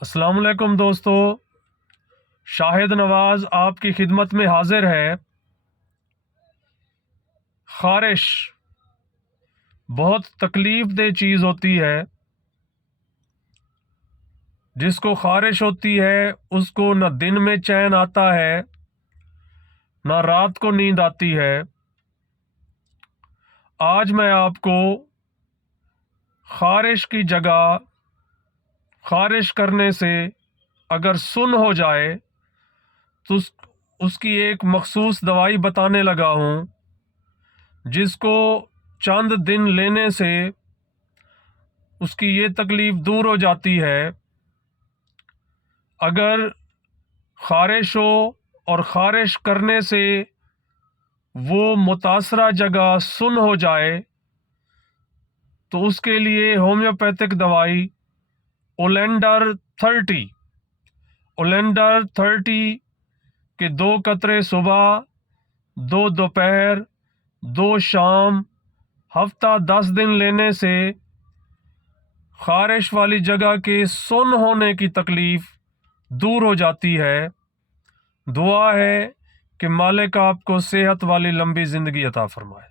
السلام علیکم دوستو، شاہد نواز آپ کی خدمت میں حاضر ہے۔ خارش بہت تکلیف دہ چیز ہوتی ہے۔ جس کو خارش ہوتی ہے اس کو نہ دن میں چین آتا ہے نہ رات کو نیند آتی ہے۔ آج میں آپ کو خارش کی جگہ خارش کرنے سے اگر سن ہو جائے تو اس کی ایک مخصوص دوائی بتانے لگا ہوں، جس کو چند دن لینے سے اس کی یہ تکلیف دور ہو جاتی ہے۔ اگر خارش ہو اور خارش کرنے سے وہ متاثرہ جگہ سن ہو جائے تو اس کے لیے ہومیوپیتھک دوائی اولینڈر 30 اولینڈر 30 کے 2 قطرے صبح، 2 دوپہر، 2 شام، ہفتہ 10 دن لینے سے خارش والی جگہ کے سن ہونے کی تکلیف دور ہو جاتی ہے۔ دعا ہے کہ مالک آپ کو صحت والی لمبی زندگی عطا فرمائے۔